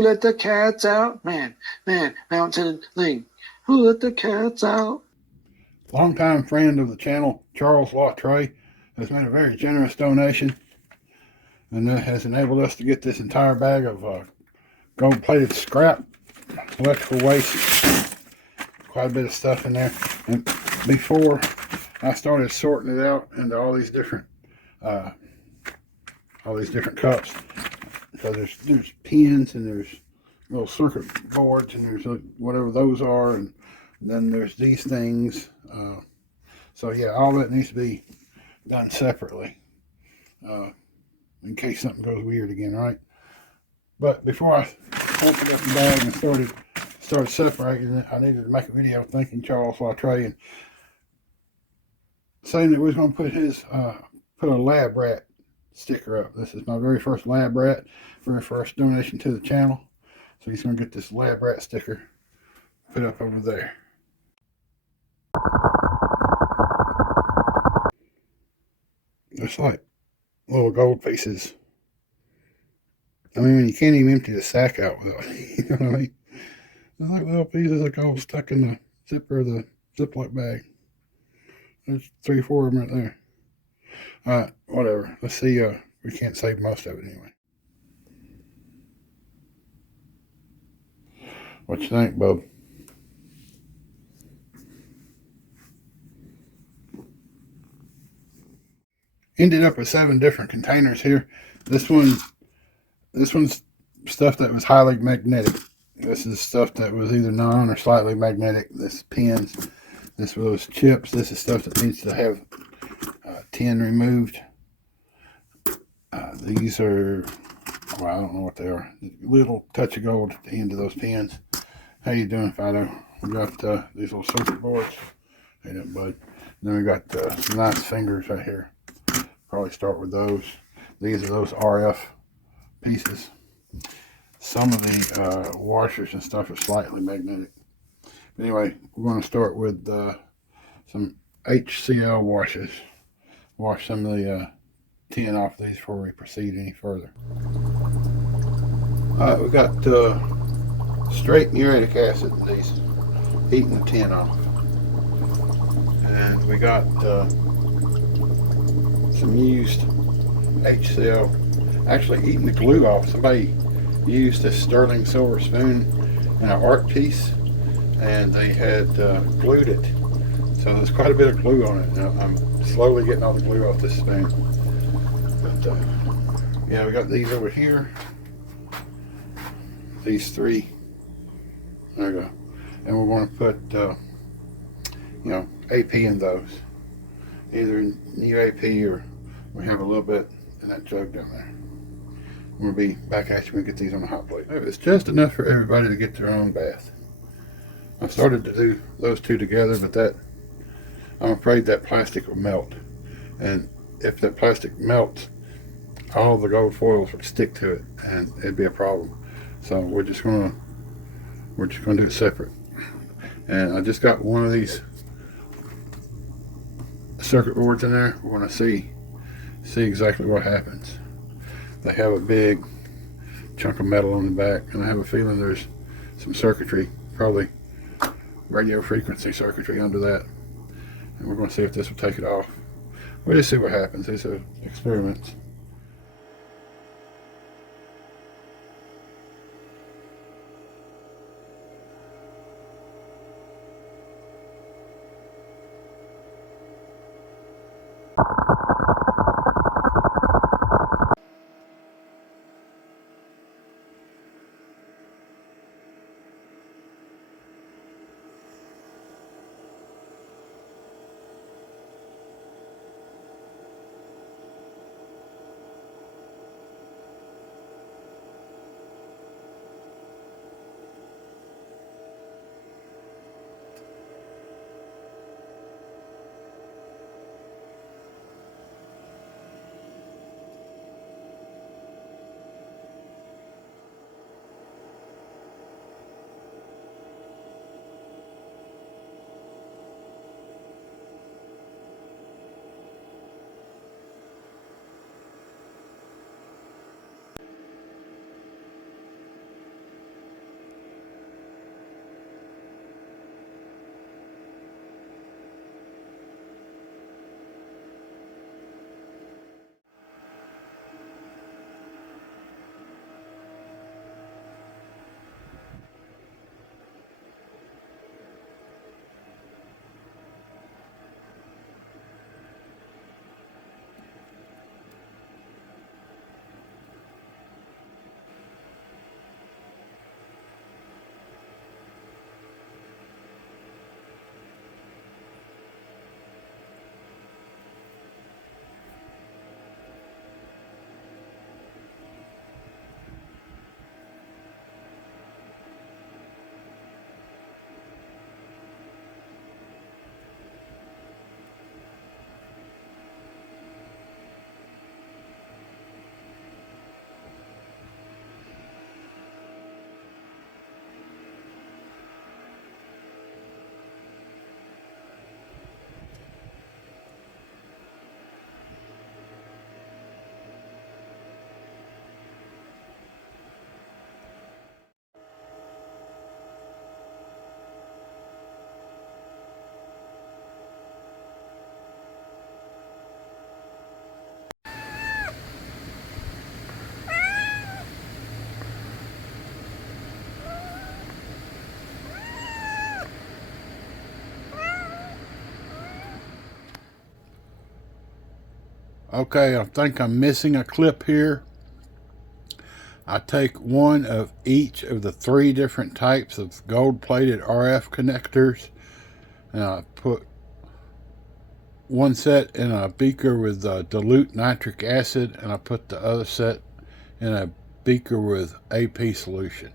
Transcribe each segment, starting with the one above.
Who let the cats out? Man, Mountain Link. Who let the cats out? Longtime friend of the channel, Charles Lawtray, has made a very generous donation, and that has enabled us to get this entire bag of gold-plated scrap, electrical waste, quite a bit of stuff in there. And before I started sorting it out into all these different cups, so there's pins and there's little circuit boards and there's whatever those are, and then there's these things. So yeah, all that needs to be done separately in case something goes weird again, right? But before I opened up the bag and started separating it, I needed to make a video thanking Charles Lawtray and saying that we was going to put a lab rat sticker up. This is my very first lab rat, very first donation to the channel. So he's going to get this lab rat sticker put up over there. It's like little gold pieces. I mean, you can't even empty the sack out without, you know what I mean? It's like little pieces of gold stuck in the zipper of the Ziploc bag. There's 3 or 4 of them right there. Alright, whatever. Let's see, we can't save most of it anyway. What you think, bub? Ended up with 7 different containers here. This one's stuff that was highly magnetic. This is stuff that was either non or slightly magnetic. This is pins. This was chips. This is stuff that needs to have tin removed. These are, well, I don't know what they are. Little touch of gold at the end of those pins. How you doing, Fido? We got these little circuit boards. Hey, that bud. Then we got some nice fingers right here. Probably start with those. These are those RF pieces. Some of the washers and stuff are slightly magnetic. But anyway, we're going to start with some HCl washes. Wash some of the tin off these before we proceed any further. Alright, we got straight muriatic acid in these, heating the tin off. And we got some used HCl, actually eating the glue off. Somebody used a sterling silver spoon in an art piece and they had glued it. So there's quite a bit of glue on it. Now, I'm slowly getting all the glue off this spoon. But yeah, we got these over here. These 3. There we go. And we're going to put, you know, AP in those. Either new AP or we have a little bit in that jug down there. We'll be back at you when we get these on the hot plate. It's just enough for everybody to get their own bath. I started to do those 2 together, but I'm afraid that plastic will melt. And if that plastic melts, all the gold foils would stick to it and it'd be a problem. So we're just gonna do it separate. And I just got one of these circuit boards in there. We're gonna see exactly what happens. They have a big chunk of metal on the back, and I have a feeling there's some circuitry, probably radio frequency circuitry under that. And we're going to see if this will take it off. We'll just see what happens. These are experiments. Okay, I think I'm missing a clip here. I take one of each of the 3 different types of gold-plated RF connectors, and I put one set in a beaker with dilute nitric acid, and I put the other set in a beaker with AP solution.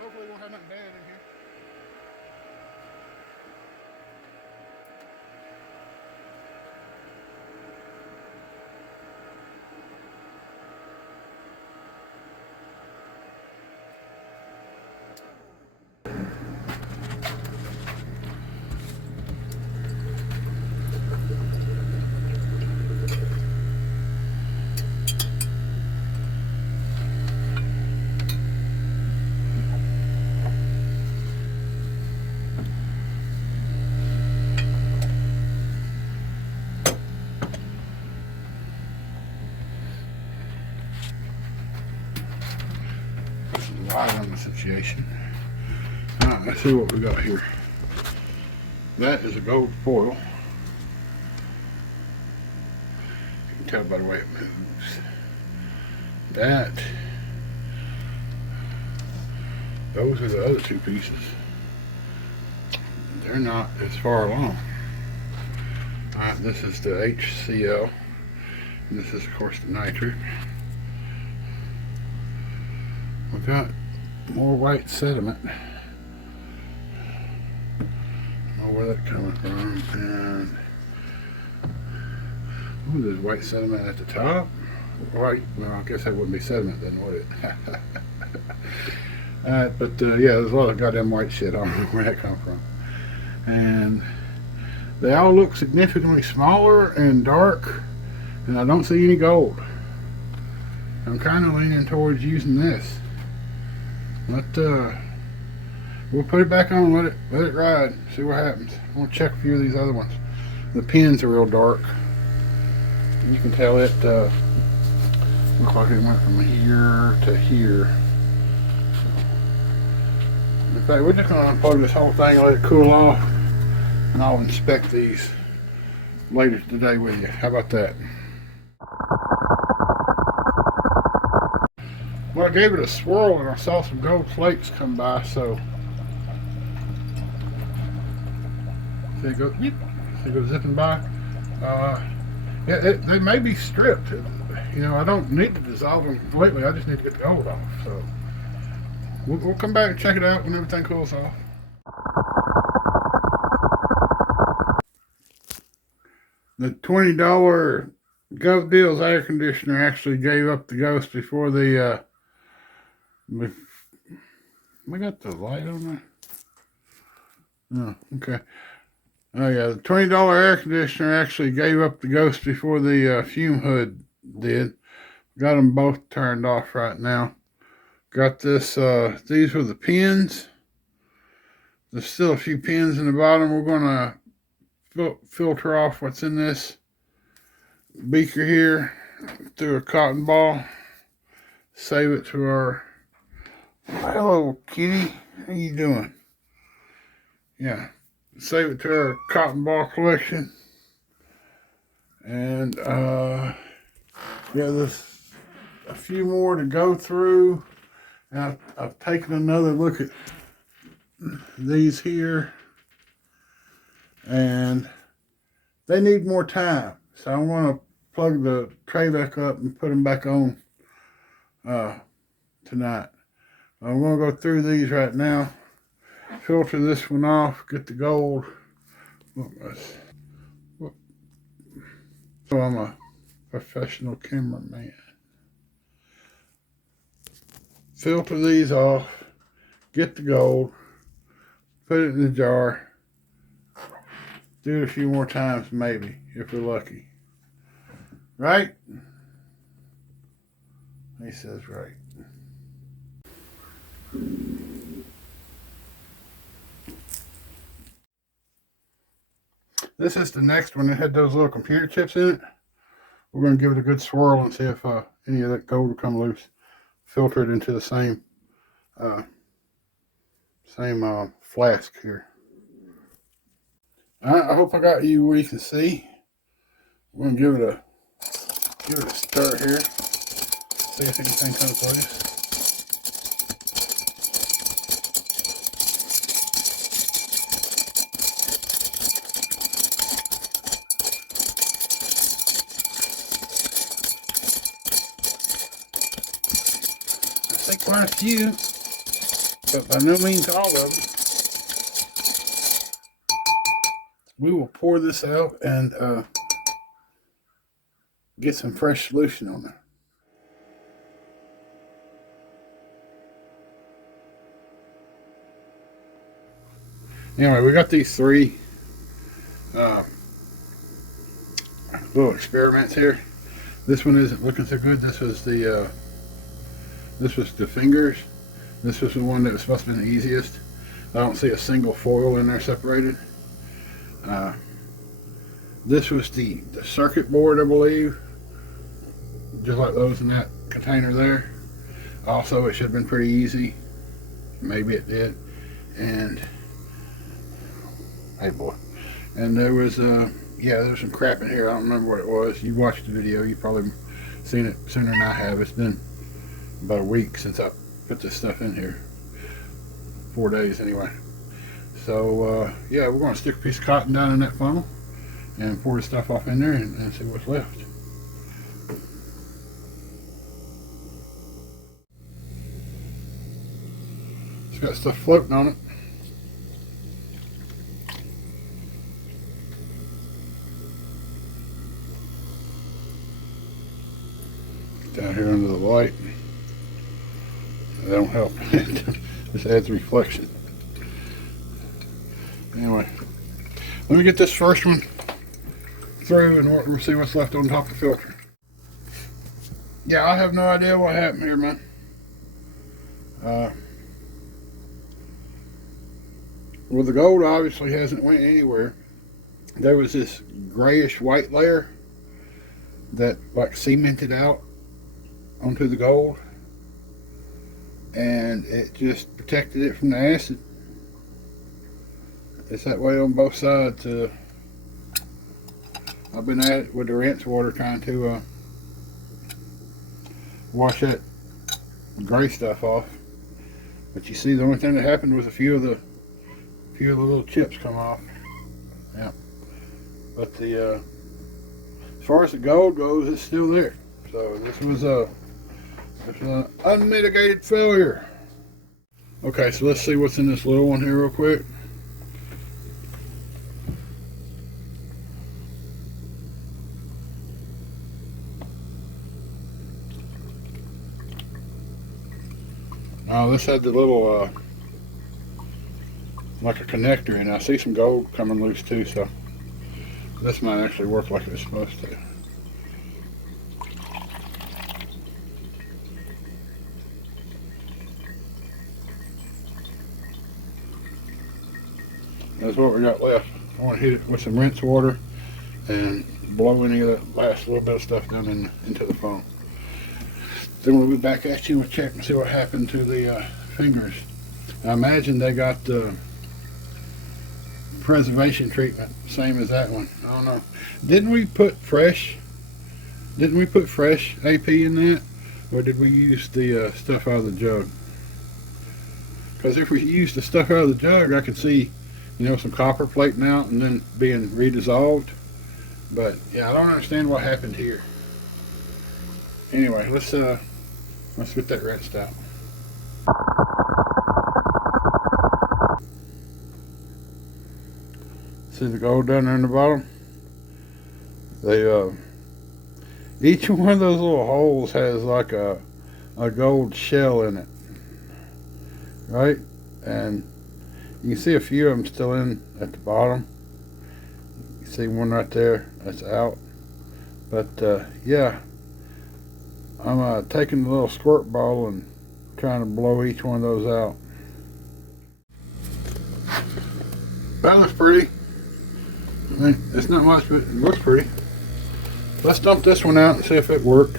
Hopefully we won't have nothing bad in here. Light on the situation. Alright, let's see what we got here. That is a gold foil. You can tell by the way it moves. Those are the other 2 pieces. They're not as far along. Alright, this is the HCl. And this is of course the nitric. We got more white sediment. I don't know where that's coming from. And ooh, there's white sediment at the top. White, well, I guess that wouldn't be sediment then, would it? But yeah, there's a lot of goddamn white shit. I don't know where that comes from. And they all look significantly smaller and dark, and I don't see any gold. I'm kind of leaning towards using this. But we'll put it back on and let it ride, see what happens. I'm gonna check a few of these other ones. The pins are real dark. You can tell it looks like it went from here to here. In fact, we're just gonna unplug this whole thing and let it cool off, and I'll inspect these later today with you. How about that? Well, I gave it a swirl and I saw some gold flakes come by, so see it go, yep, see it go zipping by. Yeah, they may be stripped. You know, I don't need to dissolve them completely. I just need to get the gold off. So we'll come back and check it out when everything cools off. The $20 Gov Deals air conditioner actually gave up the ghost before the we got the light on there. Oh, okay. Oh yeah, the $20 air conditioner actually gave up the ghost before the fume hood did. Got them both turned off right now. Got this. These were the pins. There's still a few pins in the bottom. We're gonna filter off what's in this beaker here through a cotton ball. Save it to our. Hello, kitty. How you doing? Yeah. Save it to our cotton ball collection. And yeah, there's a few more to go through. And I've taken another look at these here, and they need more time. So I want to plug the tray back up and put them back on tonight. I'm going to go through these right now, filter this one off, get the gold. So I'm a professional cameraman. Filter these off, get the gold, put it in the jar, do it a few more times maybe, if we're lucky. Right? He says right. This is the next one. It had those little computer chips in it. We're going to give it a good swirl and see if any of that gold will come loose. Filter it into the same flask here. I hope I got you where you can see. We're going to give it a stir here. See if anything comes loose. I think quite a few, but by no means all of them. We will pour this out and get some fresh solution on there. Anyway, we got these three little experiments here. This one isn't looking so good. This was the fingers. This was the one that was supposed to be the easiest. I don't see a single foil in there separated. This was the circuit board, I believe. Just like those in that container there. Also, it should have been pretty easy. Maybe it did. And, hey boy. And there was, yeah, there's some crap in here. I don't remember what it was. You watched the video. You've probably seen it sooner than I have. It's been about a week since I put this stuff in here. 4 days anyway. So yeah, we're going to stick a piece of cotton down in that funnel and pour the stuff off in there and see what's left. It's got stuff floating on it. Down here under the light. That don't help. This adds reflection. Anyway, let me get this first one through and we'll see what's left on top of the filter. Yeah, I have no idea what happened here, man. Well, the gold obviously hasn't went anywhere. There was this grayish white layer that like cemented out onto the gold, and it just protected it from the acid. It's that way on both sides. I've been at it with the rinse water trying to wash that gray stuff off, but you see the only thing that happened was a few of the little chips come off. Yeah, but the as far as the gold goes, it's still there. So this was an unmitigated failure. Okay, so let's see what's in this little one here real quick. Oh, this had the little like a connector in it. I see some gold coming loose too, so this might actually work like it's supposed to. That's what we got left. I want to hit it with some rinse water and blow any of that last little bit of stuff down into the foam. Then we'll be back at you and check and see what happened to the fingers. I imagine they got the preservation treatment, same as that one. I don't know. Didn't we put fresh AP in that? Or did we use the stuff out of the jug? Because if we used the stuff out of the jug, I could see, you know, some copper plating out and then being redissolved. But yeah, I don't understand what happened here. Anyway, let's get that rinsed out. See the gold down there in the bottom? They each one of those little holes has like a gold shell in it, right? And you can see a few of them still in at the bottom. You see one right there that's out. But yeah, I'm taking the little squirt bottle and trying to blow each one of those out. That looks pretty. I mean, it's not much, but it looks pretty. Let's dump this one out and see if it worked.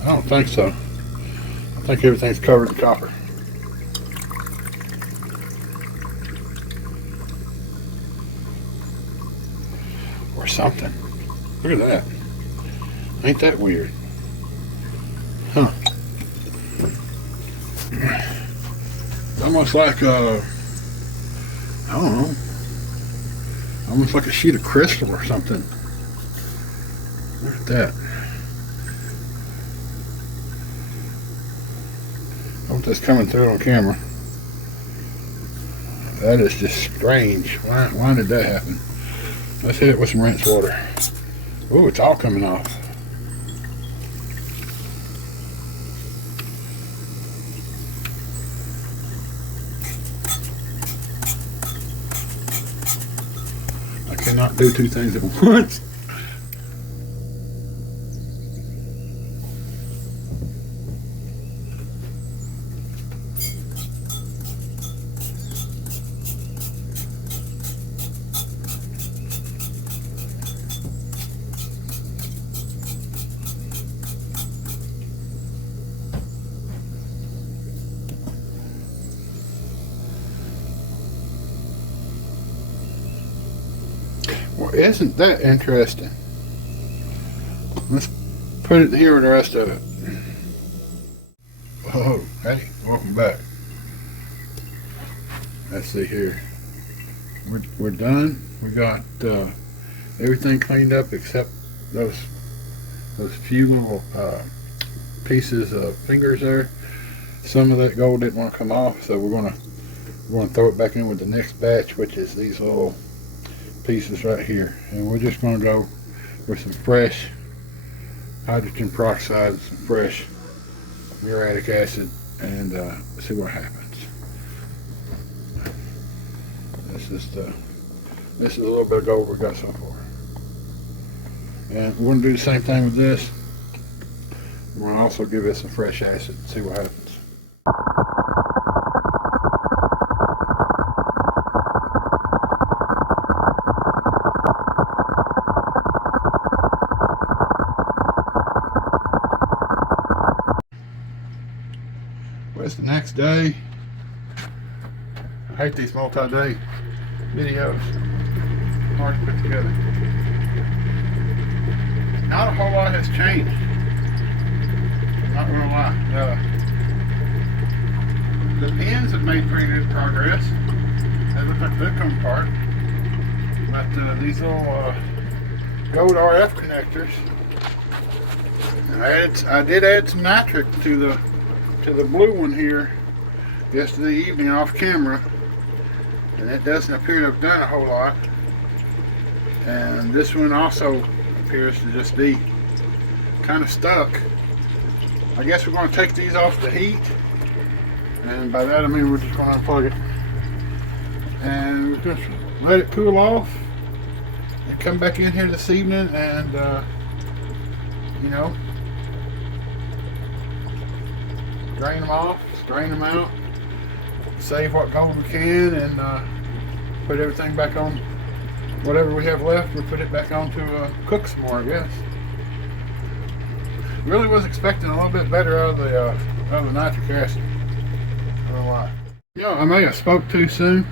I don't think so. I think everything's covered in copper. Or something. Look at that. Ain't that weird? Huh. It's almost like I don't know. Almost like a sheet of crystal or something. Look at that. I hope that's coming through on camera. That is just strange. Why did that happen? Let's hit it with some rinse water. Oh, it's all coming off. I cannot do two things at once. Well, isn't that interesting? Let's put it here with the rest of it. Oh, hey, welcome back. Let's see here. We're done. We got everything cleaned up except those few little pieces of fingers there. Some of that gold didn't want to come off, so we're gonna throw it back in with the next batch, which is these little pieces right here, and we're just going to go with some fresh hydrogen peroxide and some fresh muriatic acid and see what happens. This is a little bit of gold we got so far, and we're going to do the same thing with this. We're going to also give it some fresh acid and see what happens. It's the next day. I hate these multi-day videos. Hard to put together. Not a whole lot has changed. I'm not gonna lie. The pins have made pretty good progress. They look like they've come apart. But these little gold RF connectors. I did add some nitric to the blue one here yesterday evening off camera, and it doesn't appear to have done a whole lot. And this one also appears to just be kind of stuck. I guess we're going to take these off the heat, and by that I mean we're just going to unplug it and just let it cool off and come back in here this evening and you know, drain them off, strain them out, save what gold we can, and put everything back on. Whatever we have left, we put it back on to cook some more, I guess. Really was expecting a little bit better out of the nitric acid. I don't know why. You know, I may have spoke too soon.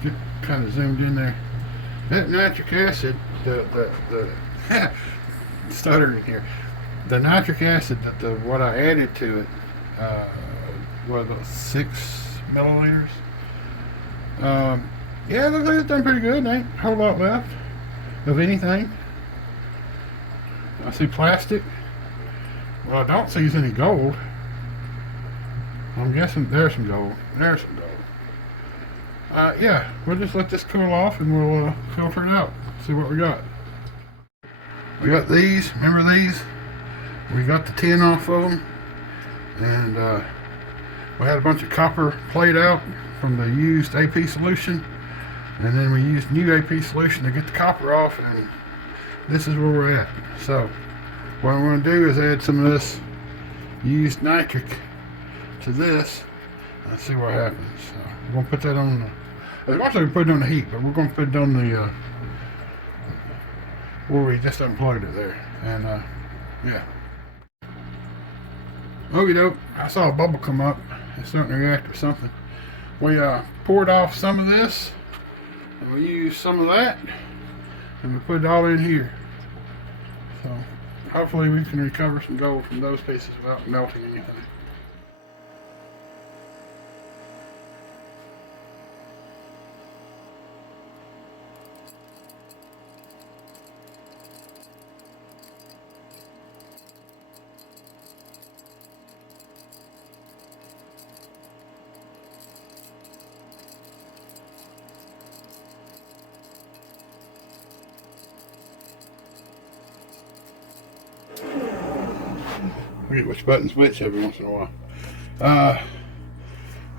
Just kind of zoomed in there. That nitric acid, the stuttering here. The nitric acid, what I added to it, what was it, 6 milliliters? Yeah, it looks like it's done pretty good. Ain't a whole lot left of anything. I see plastic. Well, I don't see any gold. I'm guessing there's some gold. There's some gold. Yeah, we'll just let this cool off and we'll filter it out. See what we got. We got these. Remember these? We got the tin off of them, and we had a bunch of copper played out from the used AP solution, and then we used new AP solution to get the copper off, and this is where we're at. So what I'm going to do is add some of this used nitric to this and see what happens. So we're going to put that on the, I was going to put it on the heat, but we're going to put it on the where we just unplugged it there, and yeah. Okie doke, I saw a bubble come up. It's starting to react or something. We poured off some of this, and we used some of that, and we put it all in here. So hopefully we can recover some gold from those pieces without melting anything. Forget which button's which every once in a while.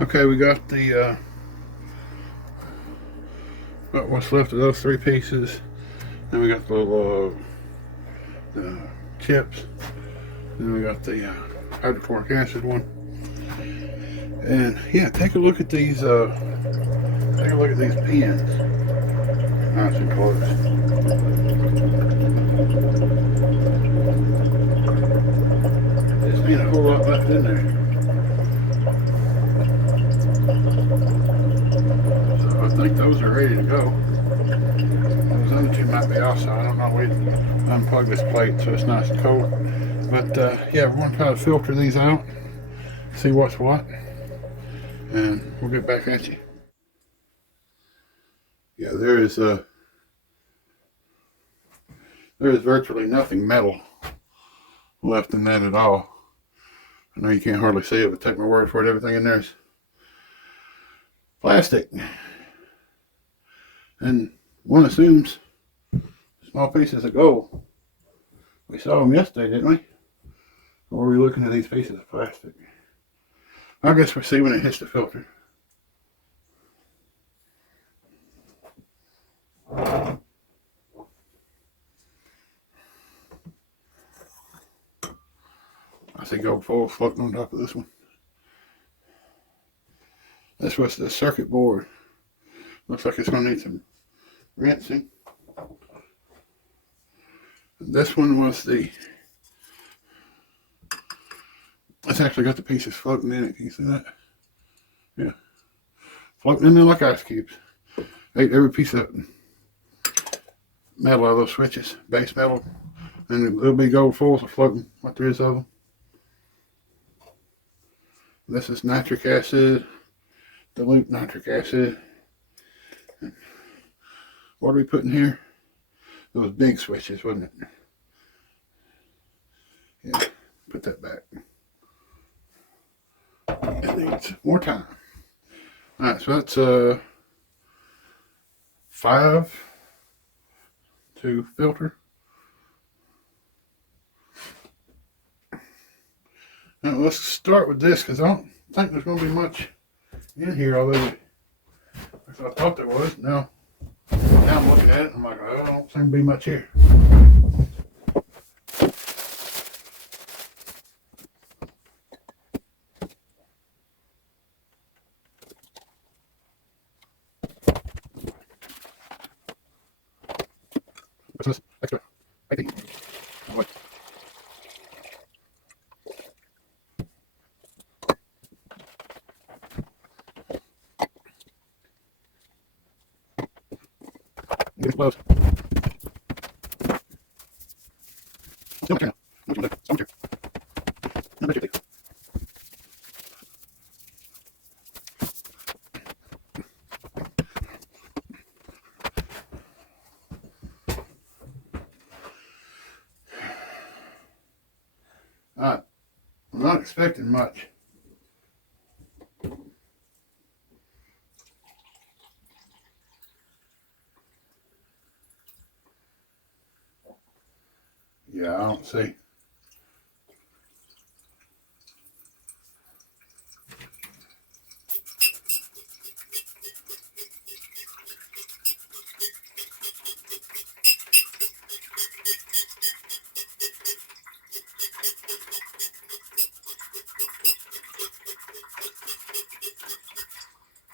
Okay, we got the what's left of those 3 pieces. Then we got the little chips. Then we got the hydrochloric acid one. And yeah, take a look at these. Take a look at these pins. Nice and close. Ain't a whole lot left in there. So I think those are ready to go. Those other 2 might be off, so I don't know. We unplug this plate so it's nice and cold. But yeah, we're going to try to filter these out, see what's what, and we'll get back at you. Yeah, there is virtually nothing metal left in that at all. I know you can't hardly see it, but take my word for it, everything in there is plastic. And one assumes small pieces of gold. We saw them yesterday, didn't we? Or were we looking at these pieces of plastic? I guess we'll see when it hits the filter. I see gold foil floating on top of this one. This was the circuit board. Looks like it's going to need some rinsing. This one was the... It's actually got the pieces floating in it. Can you see that? Yeah. Floating in there like ice cubes. Ate every piece of metal out of those switches. Base metal. And the little big gold foils are floating like there is of them. This is nitric acid, dilute nitric acid. What are we putting here? Those big switches, wasn't it? Yeah, put that back. It needs more time. Alright, so that's 5 to filter. Now let's start with this because I don't think there's going to be much in here, although I thought there was. Now I'm looking at it, I'm like, oh, I don't seem to be much here. What's this? Extra. AP. Oh, wait. Get it close. Still material. Still material. No better. I'm not expecting much. Yeah, I don't see.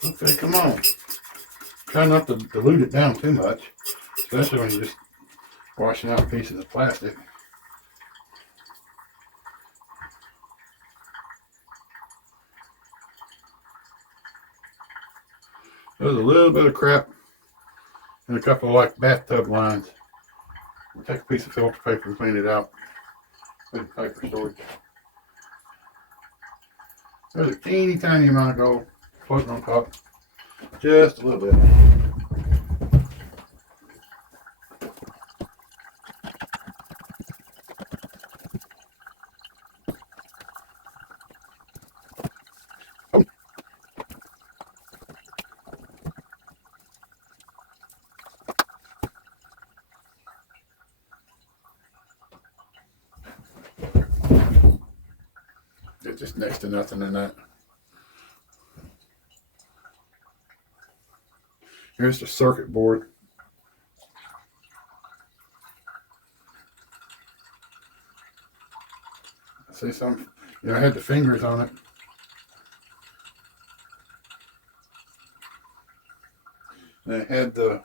Okay, come on. Try not to dilute it down too much, especially when you're just washing out pieces of plastic. There's a little bit of crap and a couple of like bathtub lines. We'll take a piece of filter paper and clean it out. Put it in paper storage. There's a teeny tiny amount of gold floating on top. Just a little bit. It's just next to nothing in that. Here's the circuit board. I see some, I had the fingers on it. And it had the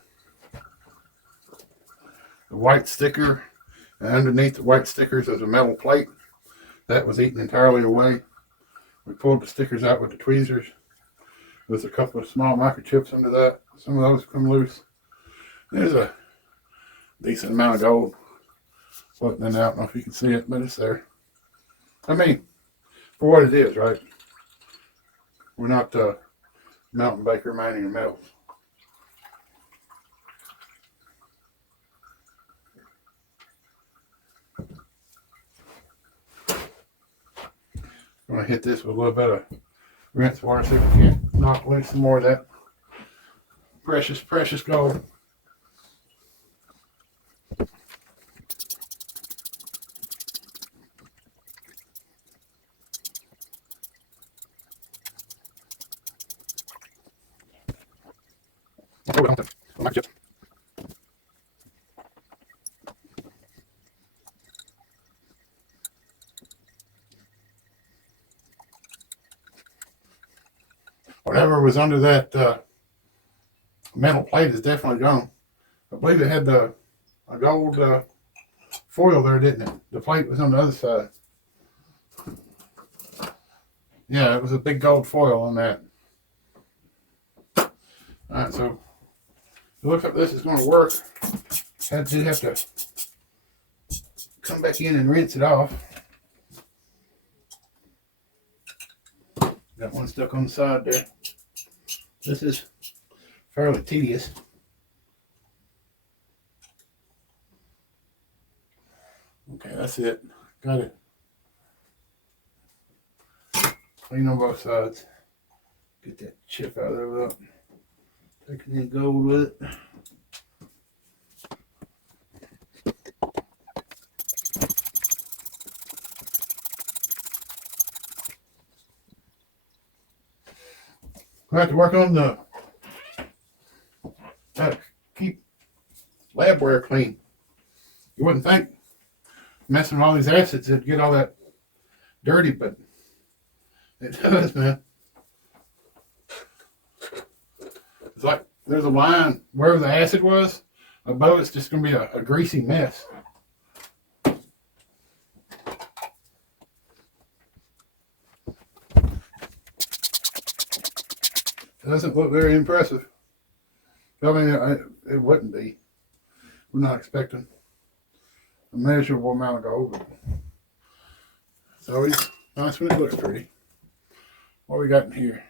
white sticker, and underneath the white stickers is a metal plate. That was eaten entirely away. We pulled the stickers out with the tweezers. There's a couple of small microchips under that. Some of those come loose. There's a decent amount of gold floating in there. I don't know if you can see it, but it's there. I mean, for what it is, right? We're not Mountain Baker mining metals. I'm going to hit this with a little bit of rinse water so we can knock loose some more of that precious, precious gold. Whatever was under that metal plate is definitely gone. I believe it had a gold foil there, didn't it? The plate was on the other side. Yeah, it was a big gold foil on that. Alright, so it looks like this is going to work. I do have to come back in and rinse it off. Got one stuck on the side there. This is fairly tedious. Okay, that's it. Got it. Clean on both sides. Get that chip out of there without taking any gold with it. We have to work on the how to keep labware clean. You wouldn't think messing with all these acids it'd get all that dirty, but it does, man. It's like there's a line wherever the acid was, above it's just gonna be a greasy mess. It doesn't look very impressive. I mean, it wouldn't be. We're not expecting a measurable amount of gold. So it's nice when it looks pretty. What we got in here?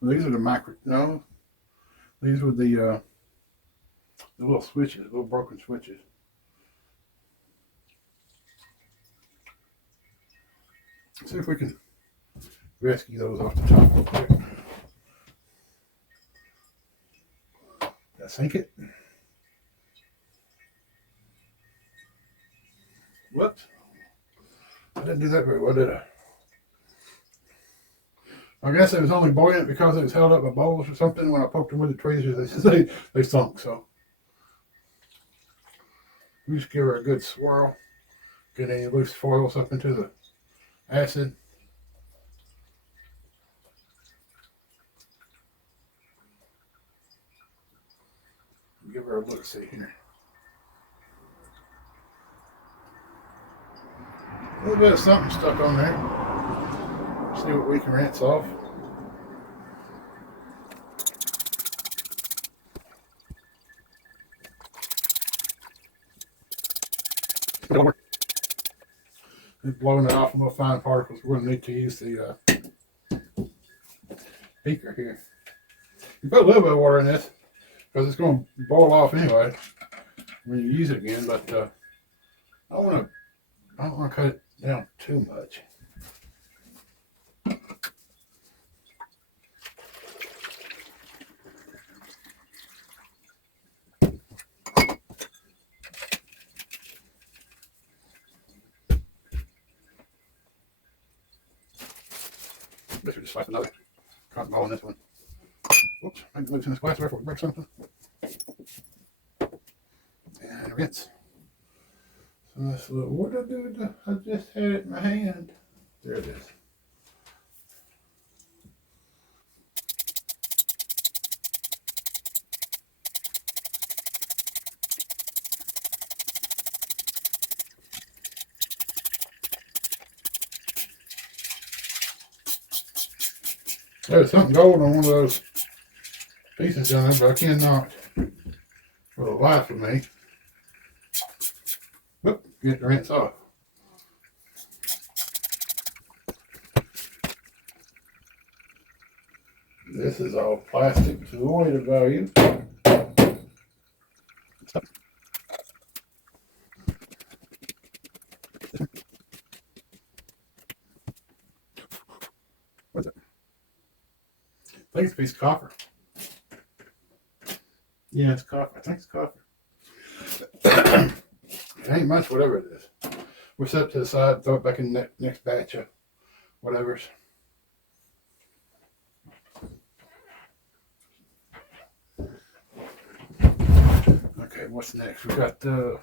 Well, these are the micro. No, these were the little switches, little broken switches. Let's see if we can rescue those off the top real quick. Did I sink it? Whoops. I didn't do that very well, did I? I guess it was only buoyant because it was held up by bowls or something. When I poked them with the tweezers, they sunk. So we just give her a good swirl. Get any loose foils up into the acid. Give her a look see here. A little bit of something stuck on there. See what we can rinse off. It's blowing it off little fine particles. We're going to need to use the beaker here. You put a little bit of water in this because it's going to boil off anyway when you use it again. But I don't want to cut it down too much. Basically just slap another cotton ball in this one. Whoops, I can loosen this glassware before we break something. And rinse. So this little, what did I do with the, I just had it in my hand. There it is. There's something gold on one of those pieces down there, but I cannot, for the life of me, get the rinse off. This is all plastic void of value. What's it? I think it's a piece of copper. Yeah, it's copper. I think it's copper. It ain't much, whatever it is. We'll set it to the side, throw it back in the next batch of whatever's. Okay, what's next? We got the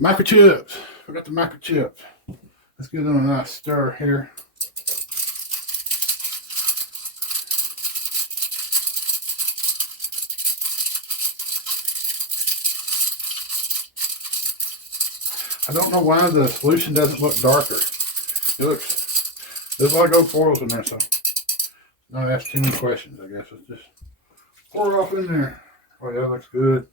microchips. We got the microchips. Let's give them a nice stir here. I don't know why the solution doesn't look darker. It looks, there's a lot of gold foils in there, so don't ask too many questions, I guess. Let's just pour it off in there. Oh yeah, that looks good.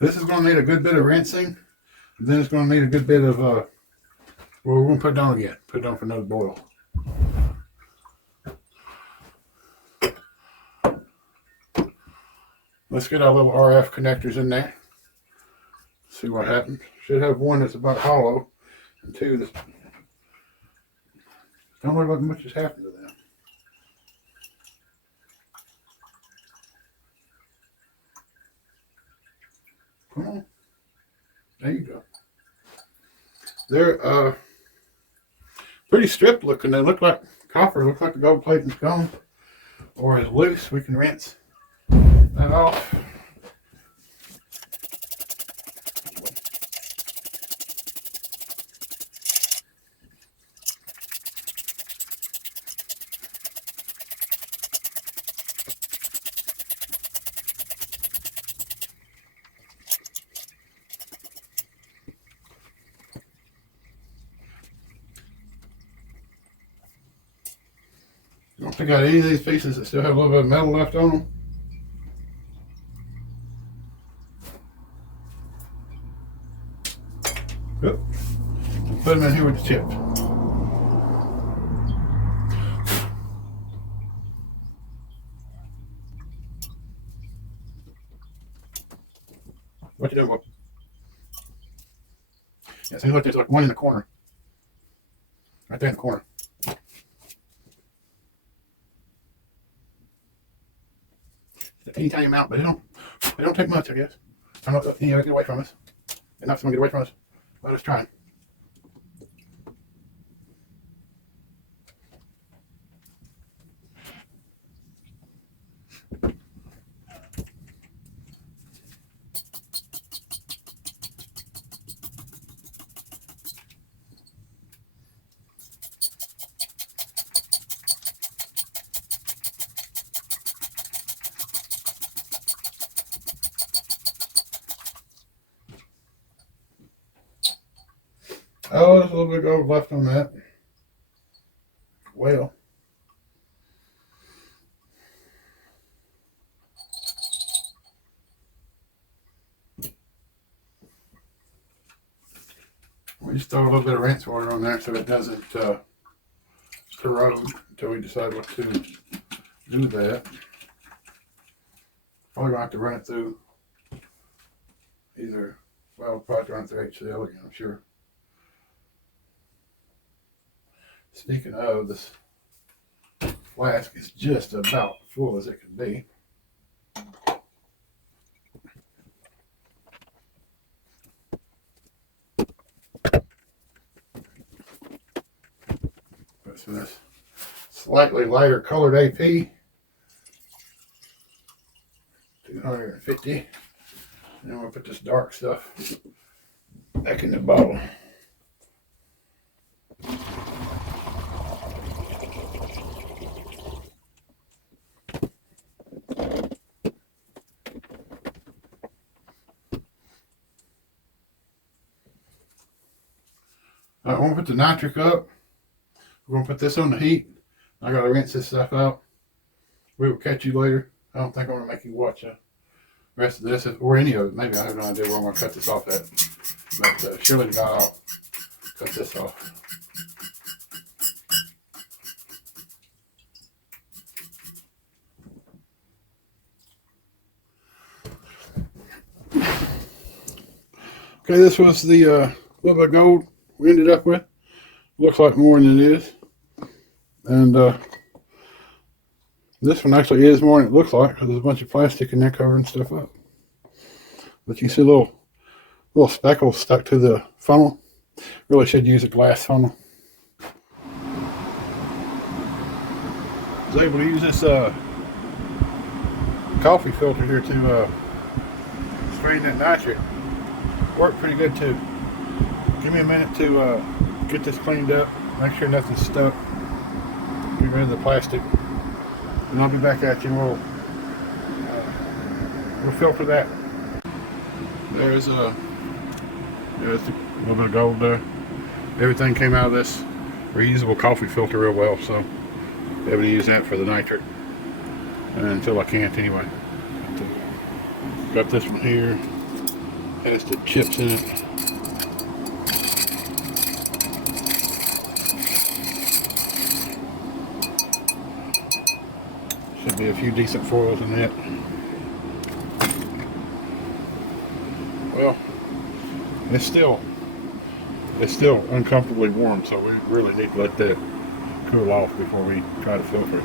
This is going to need a good bit of rinsing. And then it's going to need a good bit of, well, we're going to put it down again. Put it down for another boil. Let's get our little RF connectors in there. See what happens. Should have one that's about hollow and two that's don't look like much has happened to them. Come on. There you go. They're pretty stripped looking. They look like copper. Look like the gold plating's gone or is loose. We can rinse that off. Don't pick out any of these pieces that still have a little bit of metal left on them. Yep. Put them in here with the chip. What you doing, boy? Yeah, see, look, there's like one in the corner. Right there in the corner. It's a teeny tiny amount, but they don't take much, I guess. I don't know if get away from us. Enough to get away from us. Let us try. Oh, there's a little bit of gold left on that. Well. We just throw a little bit of rinse water on there so it doesn't corrode until we decide what to do that. Probably gonna have to run it through either, well, probably run it through HCl again, I'm sure. Speaking of, this flask is just about full as it can be. Put some of this slightly lighter colored AP. 250. And then we'll put this dark stuff back in the bottle. I'm going to put the nitric up. We're going to put this on the heat. I got to rinse this stuff out. We will catch you later. I don't think I'm going to make you watch the rest of this or any of it. Maybe I have no idea where I'm going to cut this off at. But surely to God, I'll cut this off. Okay, this was the little bit of gold we ended up with. Looks like more than it is. And this one actually is more than it looks like because there's a bunch of plastic in there covering stuff up. But you can see little speckles stuck to the funnel. Really should use a glass funnel. I was able to use this coffee filter here to strain that nitric. Worked pretty good too. Give me a minute to get this cleaned up, make sure nothing's stuck, get rid of the plastic, and I'll be back at you and we'll filter that. There's a little bit of gold there. Everything came out of this reusable coffee filter real well, so I'll be able to use that for the nitric until I can't anyway. Got this one here, has the chips in it. Should be a few decent foils in that. Well, it's still uncomfortably warm, so we really need to let that cool off before we try to filter it.